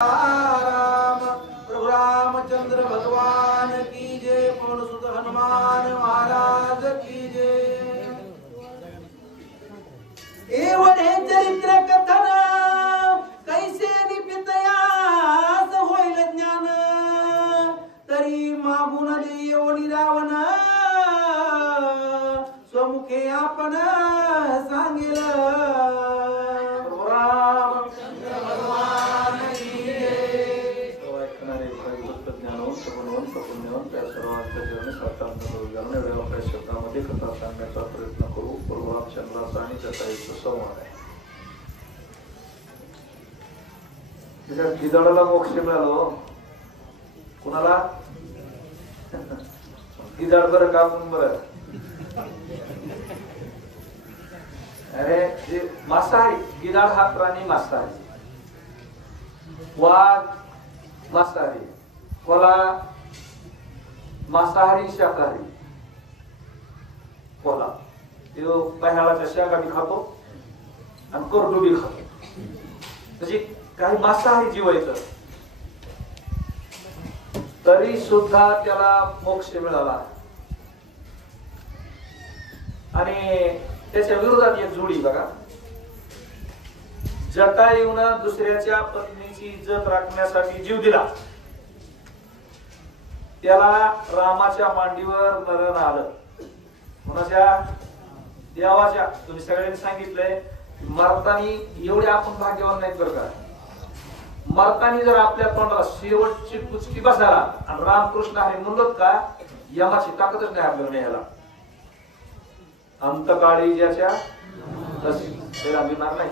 राम प्रभु रामचंद्र भगवान की जय। पवन सुत हनुमान महाराज की जय। एवढे चरित्र कथन कैसे निपितयास होईल ज्ञान, तरी मागून देवनी रावण स्वमुखे आपण सांगेल। शब्दामध्ये कथा सांगण्याचा प्रयत्न करू। प्रभू रामचंद्राचा आणि जटायूचा संवाद आहे। तिच्या गिधाडाला मोक्ष मिळालो। कुणाला? गिधाड बरं का आपण बरं? अरे जे मांसाहारी, गिधाड हा प्राणी मांसाहारी, वाघ मांसाहारी, कोला मांसाहारी शाकाहारी। कोला तो पहिल्याच्या शाखा बी खातो आणि करडू बी खातो, म्हणजे काही मांसाहारी जीव आहेत, तरी सुद्धा त्याला मोक्ष मिळाला। आणि त्याच्या विरोधात एक जोडी बघा, जटायूने दुसऱ्याच्या पत्नीची इज्जत राखण्यासाठी जीव दिला, त्याला रामाच्या मांडीवर मरण आलं। कोणाच्या? देवाच्या। तुम्ही सगळ्यांनी सांगितलंय मरतानी एवढे आपण भाग्यवान नाहीत बरं का। मरतानी जर आपल्या तोंडाला शेवटची कुचकी बसायला आणि रामकृष्ण आहे म्हणलं का, यमाची ताकदच नाही आपल्याला न्यायला। अंतकाळी ज्याच्या त्याला मिळणार नाही,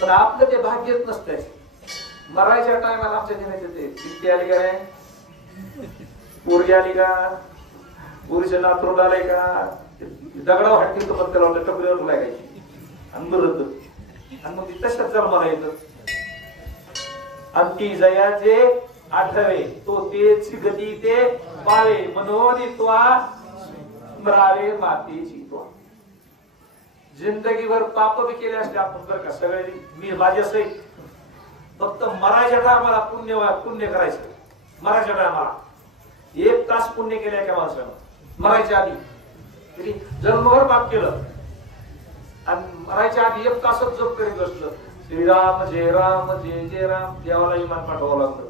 पण आपलं ते भाग्यच नसतंय। मरायच्या टायमाला आमच्या घेण्यात येते, किती आली का रे, पोरगी आली का, पोरीचं नातरूड आलंय का, दगडावर हात ठेवतो पण त्याला टपरीवर लागायची आणि मरत, आणि मग ती तशाच जन्माला येत। अंती जयाचे आठवे तो तेच गती ते पावे, मनोनी त्वा मरावे मातेची त्वा। जिंदगीभर पाप बी केले असते आपण बरं का सगळे, मी माझ्या सहित, फक्त मरायच्या टायमाला पुण्य करायचं। मरायच्या टायमाला 1 तास पुण्य केले एका माणसानं मरायच्या आधी, तरी जन्मभर पाप केलं आणि मरायच्या आधी 1 तासच जप करीत बसलं, श्रीराम जय राम जय जय राम, देवाला इमान पाठवावं लागलं।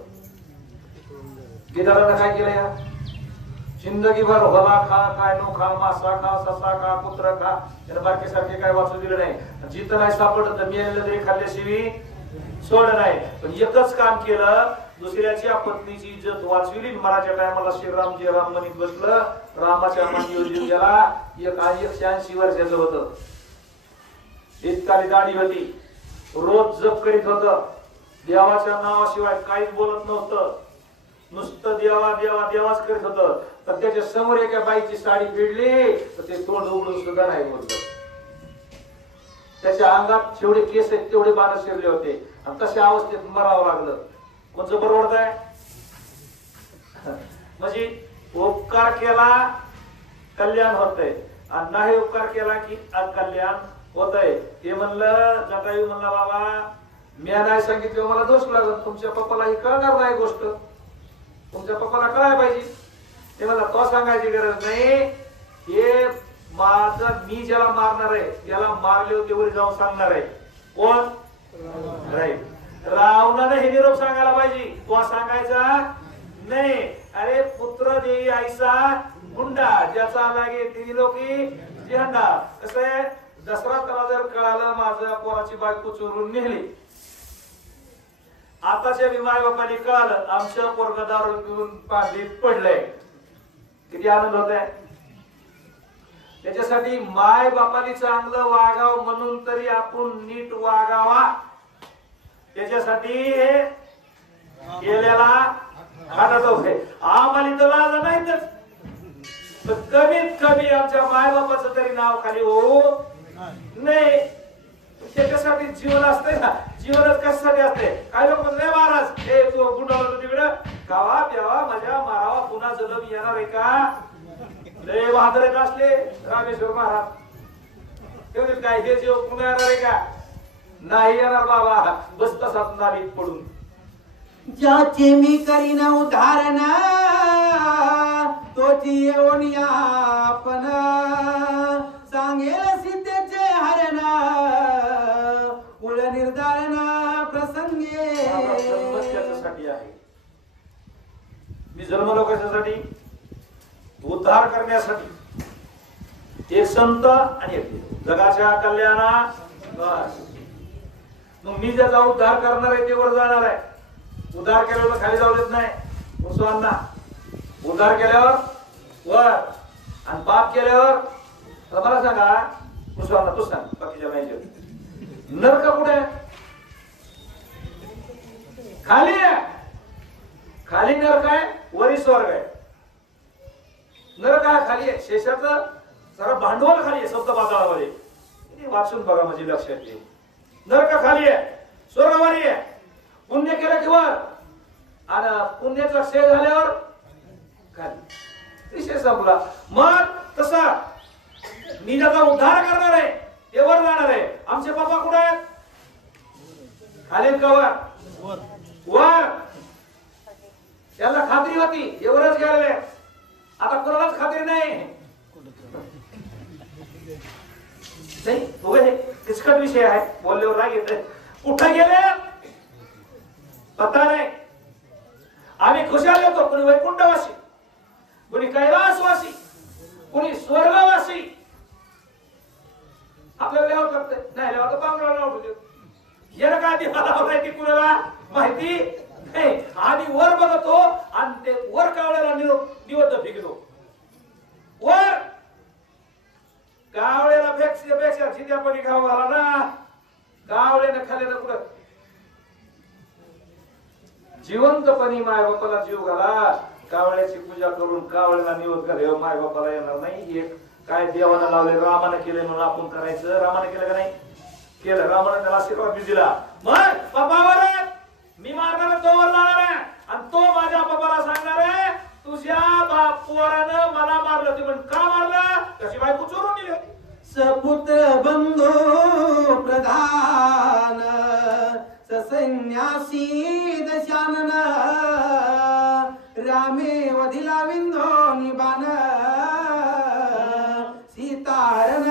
गिधाडानं काय केलं या जिंदगीभर? होला खा, काय नो खा, मासा खा, ससा खा, कुत्रा खा, त्याला बारकेसारखे काय वाचू दिलं नाही। जिथं नाही सापडत तर मेलेलं तरी खाल्ल्याशिवाय सोड नाही, पण एकच काम केलं, दुसऱ्याच्या पत्नीची इज्जत वाचविली। मराच्या टायमाला श्रीराम जय राम म्हणत बसलं, रामाच्या मांडीवर जीव गेला। 180 वर्षाचं होतं, इतकाली दाढी होती, रोज जप करीत होत, देवाच्या नावाशिवाय काहीच बोलत नव्हतं, नुसतं देवा देवा देवाच करीत होत। तर त्याच्या समोर एका बाईची साडी भिडली तर ते तोंड उघडून सुद्धा नाही बोलत। त्याच्या अंगात जेवढे केस आहेत तेवढे बाण शिरले होते आणि तशा अवस्थेत मरावं लागलं। कोणचं परवडत आहे? म्हणजे उपकार केला कल्याण होतंय आणि नाही उपकार केला की अकल्याण होतंय। ते म्हणलं, जटायू म्हणला, बाबा मी नाही सांगितलं मला दोष लागत, तुमच्या पप्पाला ही कळणार नाही गोष्ट, तुमच्या पप्पाला कळायला पाहिजे। ते मला तो सांगायची गरज नाही, हे माझं मी ज्याला मारणार आहे त्याला मारले होते वर जाऊन सांगणार आहे। कोण? रावणाने हे निरोप सांगायला पाहिजे, तो सांगायचा नाही। अरे पुत्र देई आईसा गुंडा, ज्याचा लागे तिन्ही लोकी झेंडा। कसं आहे, दसरा जर कळालं माझ्या पोराची बायको चोरून नेली, आताच्या माय बापाने कळालं आमच्या पोरगा दारू पिऊन पांढरीत पडलंय, किती आनंद होत आहे। त्याच्यासाठी माय बापाने चांगलं वागावं म्हणून तरी आपण नीट वागावा, त्याच्यासाठी गेलेला हातात होते। आम्हाला तर लाज नाहीतच, तर कमीत कमी आमच्या माय बापाचं तरी नाव खाली हो नाही। त्याच्यासाठी जीवन असते ना, जीवनच कशासाठी असते? काय लोक म्हणते महाराज हे तू गुंडाळतो तिकडं, गावा प्यावा मजा मारावा, पुन्हा जलम येणार आहे का? लय बहादर असले रामेश्वर महाराज, एवढे काय हे जेव पुन्हा येणार आहे का? नाही येणार बाबा, बस तसाच नालीत पडून ज्याचे मी करीन उदाहरण तोची येऊन आपण सांगेल सीतेचे हरण कुळ निर्धारण प्रसंगे. त्याच्यासाठी आहे. मी जन्मलो कशासाठी? उद्धार करण्यासाठी. एक संत आणि एक जगाच्या कल्याणा. मग मी ज्याचा उद्धार करणार आहे ते वर जाणार आहे. उद्धार केल्यावर खाली जाऊ देत नाही. मुसलमानांना उद्धार केल्यावर वर आणि पाप केल्यावर. मला सांगा मुसलमानांना, तू सांग बाकीच्या नाही. नरक कुठे? खाली आहे. खाली नरक आहे, वरी स्वर्ग आहे. नरक आहे खाली आहे. शेषाचं जरा भांडवल खाली आहे सप्त पाताळामध्ये. वाचून बघा म्हणजे लक्षात येईल. नरक खाली आहे, स्वर्ग वरी आहे. पुण्य केलं की वर आणि पुण्याचा क्षय झाल्यावर खाली. विषय संपला. मग तसा मी ज्याचा उद्धार करणार आहे ते वर जाणार आहे. आमचे बाबा कुठे आहेत? खाली का वर? वर. त्याला खात्री होती एवढंच गेलेले. आता कोणालाच खात्री नाही. किचकट विषय आहे, बोलल्यावर राग येत. कुठे गेले पत्ता नाही. आम्ही खुशाल होतो. कोणी वैकुंठवासी, कोणी कैलासवासी, कोणी स्वर्गवासी. आपल्याला लिहावं लागतंय. नाही लिहावं तर बांगला लावतो. याला काय दिवाला माहिती कुणाला माहिती नाही. आम्ही वर बघतो आणि ते वर कावळ्याला निवड फेकतो. वर कावळ्याला पेक्षा चित्यापणी खाऊ घाला ना. कावळ्यानं खाल्ल्यानं कुठं जिवंतपणी माय बापाला जीव घाला. कावळ्याची पूजा करून कावळ्याला निवड करा. माय बापाला येणार नाही. एक काय देवानं लावले, रामानं केले म्हणून आपण करायचं. रामानं केलं का नाही केलं? रामानं त्याला आशीर्वाद बी दिला. मग बापावर मी मारणार, तो वर जाणार आहे आणि तो माझ्या बापाला सांगणार आहे तुझ्या पोरानं मला मारलं. ते पण का मारलं? कशी बायको चोरून दिली होती. सपुत्र बंधू प्रधान ससैन्यासी दशानन रामे वधिला विंधो निबान सीतारण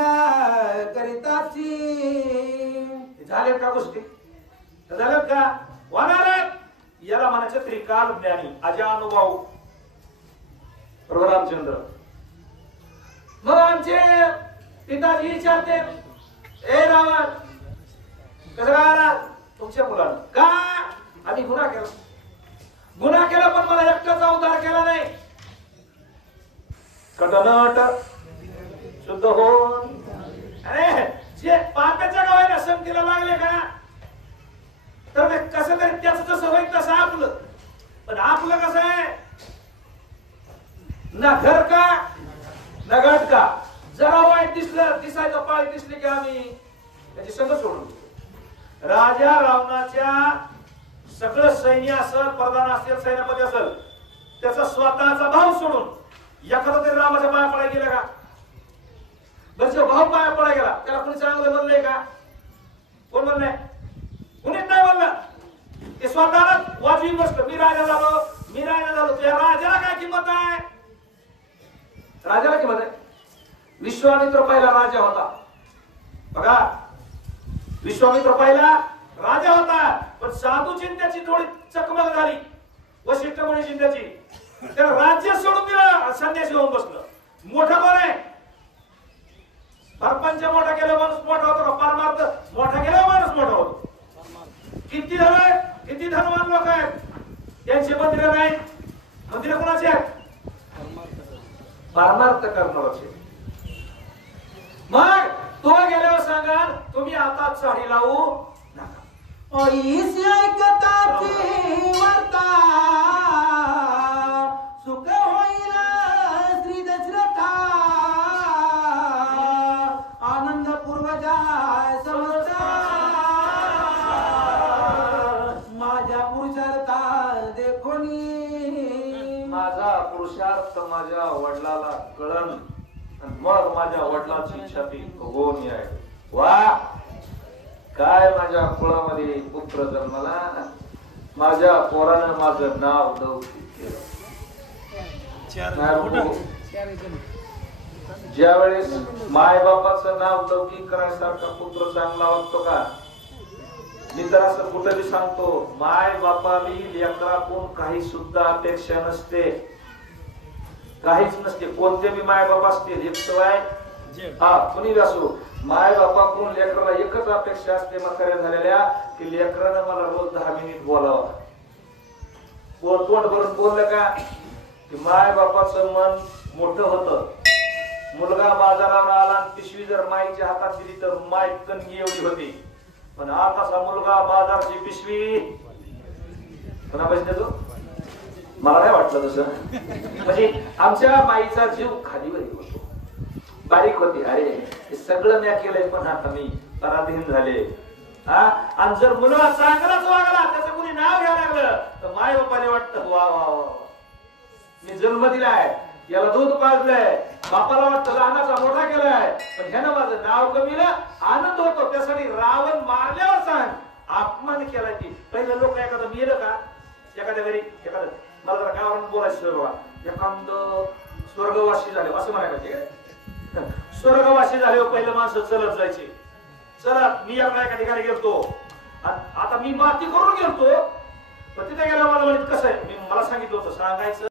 करिताची. झाले का गोष्टी? झाल्यात का? होणार. याला म्हणायचं त्रिकाल ज्ञानी अजानुभव प्रभू रामचंद्र. मग आमचे पिताजी विचारते, ए रावण कसं काय तुमच्या मुलानं? का? आम्ही गुन्हा केला. गुन्हा केला पण मला एकटाचा उद्धार केला नाही. कडनट शुद्ध होऊन अरे जे पापाच्या गावाला संगतीला लागले का तर कसं तरी त्याच जसं होईल तसं आपलं. पण आपलं कसं आहे ना घर का ना घाट का. जरा वाईट दिसायचं पाळी दिसली की आम्ही त्याची संग सोडून. राजा रावणाच्या सगळं सैन्य असेल, प्रधान असेल, सैन्यपती असेल, त्याचा स्वतःचा भाव सोडून एखादा तरी रामाच्या पाया पडायला गेला का? बरं भाऊ पाया पडायला गेला त्याला कोणी चांगलं म्हणलंय का? कोण म्हणलंय? कुणीच नाही म्हणलं. ते स्वतःला वाजवी बसलं. मी राजा झालो. त्या राजाला काय किंमत आहे? राजाला किंमत आहे. विश्वामित्र पहिला राजा होता बघा. विश्वामित्र पहिला राजा होता. पण साधू चिंत्याची थोडी चकमक झाली. वशिष्ठ मुनी चिंत्याची. त्याला राज्य सोडून दिलं, संन्यासी होऊन बसलं. मोठा कोण आहे? परपंच मोठा केला माणूस मोठा होतो का? परमार्थ मोठा केला माणूस मोठा होतो. किती धनवान लोक आहेत त्यांचे मंदिर नाही. मंदिर कोणाचे आहेत? परमार्थ करणारे. मग तो गेल्यावर सांगा तुम्ही आता चाडी लावू नका. वर्ता सुख होईल श्री दशरथा आनंद पूर्वजा समजता माझ्या पुरुषार्था देखोनी. माझा पुरुषार्थ माझ्या वडिलाला कळण मग माझ्या वडिलांची छाती भोगवून आहे. वा काय माझ्या कुळामध्ये पुत्र जन्मला. माझ्या पोरानं माझं नाव लौकिक केलं. ज्या वेळेस माय बापाचं नाव लौकिक करायसारखा पुत्र चांगला वाटतो का? मी तर असं कुठेही सांगतो, माय बापाली लेकराकडून काही सुद्धा अपेक्षा नसते, काहीच नसते. कोणते बी माय बाप असतील, एक सवय हा कुणी असो, माय बापाकडून लेकराला एकच अपेक्षा असते म्हाताऱ्या झालेल्या, की लेकरानं मला रोज 10 मिनिट बोलावं. तोंड भरून बोललं का की माय बापाचं मन मोठं होतं. मुलगा बाजारावर आला आणि पिशवी जर माईच्या हातात दिली तर माय कणगी एवढी होती, पण आताचा मुलगा बाजारची पिशवी पुन्हा पैसे देतो. मला नाही वाटलं तसं. म्हणजे आमच्या माईचा जीव खालीवर होतो, बारीक होती. अरे हे सगळं मी केलंय पण आता मी पराधीन झाले. आणि जर मुलगा चांगलाच वागला, त्याचं कोणी नाव घ्यायला लागलं तर माय बापाने वाटतं वा वा वा, मी जन्म दिलाय, याला दूध पाजलंय, बापाला वाटतं लहानाचा मोठा केलाय, पण ह्यानं माझं नाव कमीला आनंद होतो. त्यासाठी रावण मारल्यावर सांग अपमान केला की पहिलं लोक एखादं मेलं का एखाद्या घरी, एखादं मला जरा गावाला बोलायचं बघा, एखादं स्वर्गवासी झाले असं म्हणायला पाहिजे. स्वर्गवासी झाले पहिलं माणसं चलत जायचे. चला मी एका ठिकाणी गेलतो, आता मी माती करून गेलतो, पण तिथे गेला मला म्हणजे कसं आहे, मी मला सांगितलं होतं सांगायचं